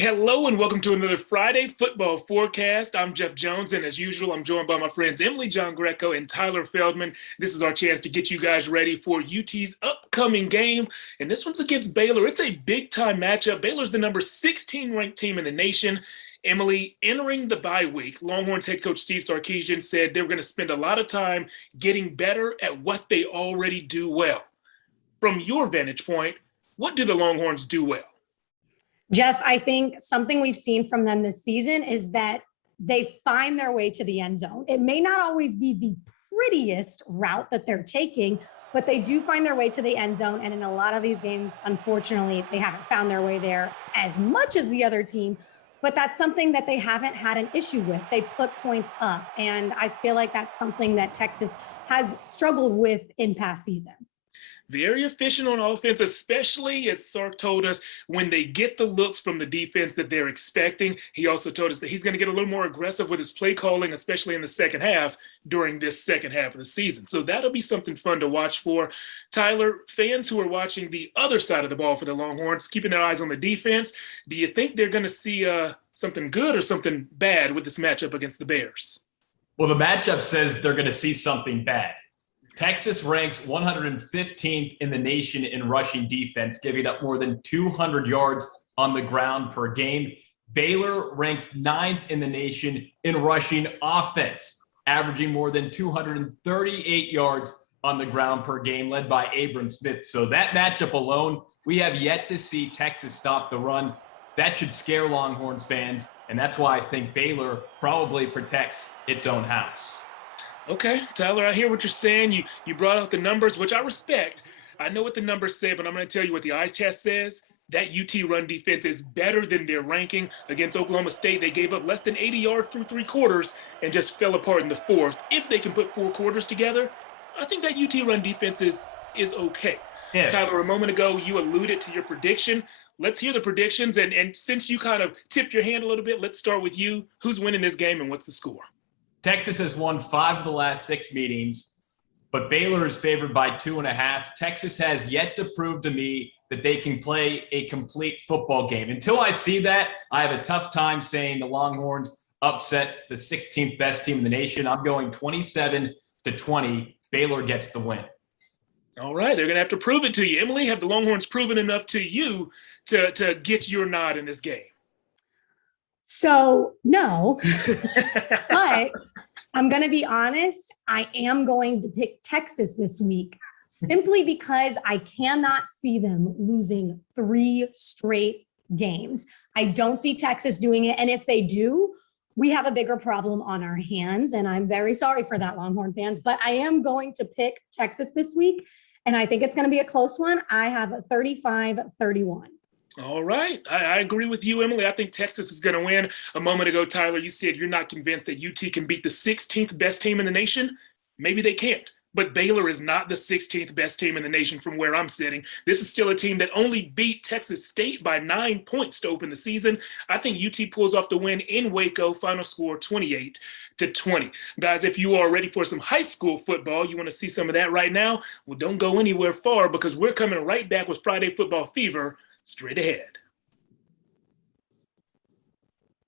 Hello and welcome to another Friday football forecast. I'm Jeff Jones, and as usual, I'm joined by my friends Emily Giangreco and Tyler Feldman. This is our chance to get you guys ready for UT's upcoming game, and this one's against Baylor. It's a big-time matchup. Baylor's the number 16 ranked team in the nation. Emily, entering the bye week, Longhorns head coach Steve Sarkisian said they were going to spend a lot of time getting better at what they already do well. From your vantage point, what do the Longhorns do well? Jeff, I think something we've seen from them this season is that they find their way to the end zone. It may not always be the prettiest route that they're taking, but they do find their way to the end zone. And in a lot of these games, unfortunately, they haven't found their way there as much as the other team. But that's something that they haven't had an issue with. They put points up. And I feel like that's something that Texas has struggled with in past seasons. Very efficient on offense, especially as Sark told us when they get the looks from the defense that they're expecting. He also told us that he's going to get a little more aggressive with his play calling, especially in the second half during this second half of the season. So that'll be something fun to watch for. Tyler, fans who are watching the other side of the ball for the Longhorns, keeping their eyes on the defense, do you think they're going to see something good or something bad with this matchup against the Bears? Well, the matchup says they're going to see something bad. Texas ranks 115th in the nation in rushing defense, giving up more than 200 yards on the ground per game. Baylor ranks 9th in the nation in rushing offense, averaging more than 238 yards on the ground per game, led by Abram Smith. So that matchup alone, we have yet to see Texas stop the run. That should scare Longhorns fans, and that's why I think Baylor probably protects its own house. Okay, Tyler, I hear what you're saying. You brought out the numbers, which I respect. I know what the numbers say, but I'm going to tell you what the eye test says. That UT run defense is better than their ranking. Against Oklahoma State, they gave up less than 80 yards through 3 quarters and just fell apart in the fourth. If they can put 4 quarters together, I think that UT run defense is okay. Yeah. Tyler, a moment ago, you alluded to your prediction. Let's hear the predictions. And since you kind of tipped your hand a little bit, let's start with you. Who's winning this game and what's the score? Texas has won 5 of the last 6 meetings, but Baylor is favored by 2.5. Texas has yet to prove to me that they can play a complete football game. Until I see that, I have a tough time saying the Longhorns upset the 16th best team in the nation. I'm going 27-20. Baylor gets the win. All right, they're going to have to prove it to you. Emily, have the Longhorns proven enough to you to get your nod in this game? So no, but I'm going to be honest. I am going to pick Texas this week simply because I cannot see them losing 3 straight games. I don't see Texas doing it. And if they do, we have a bigger problem on our hands. And I'm very sorry for that, Longhorn fans, but I am going to pick Texas this week. And I think it's going to be a close one. I have a 35-31. All right. I agree with you, Emily. I think Texas is going to win. A moment ago, Tyler, you said you're not convinced that UT can beat the 16th best team in the nation. Maybe they can't. But Baylor is not the 16th best team in the nation from where I'm sitting. This is still a team that only beat Texas State by 9 points to open the season. I think UT pulls off the win in Waco, final score 28-20. Guys, if you are ready for some high school football, you want to see some of that right now, well, don't go anywhere far because we're coming right back with Friday Football Fever straight ahead.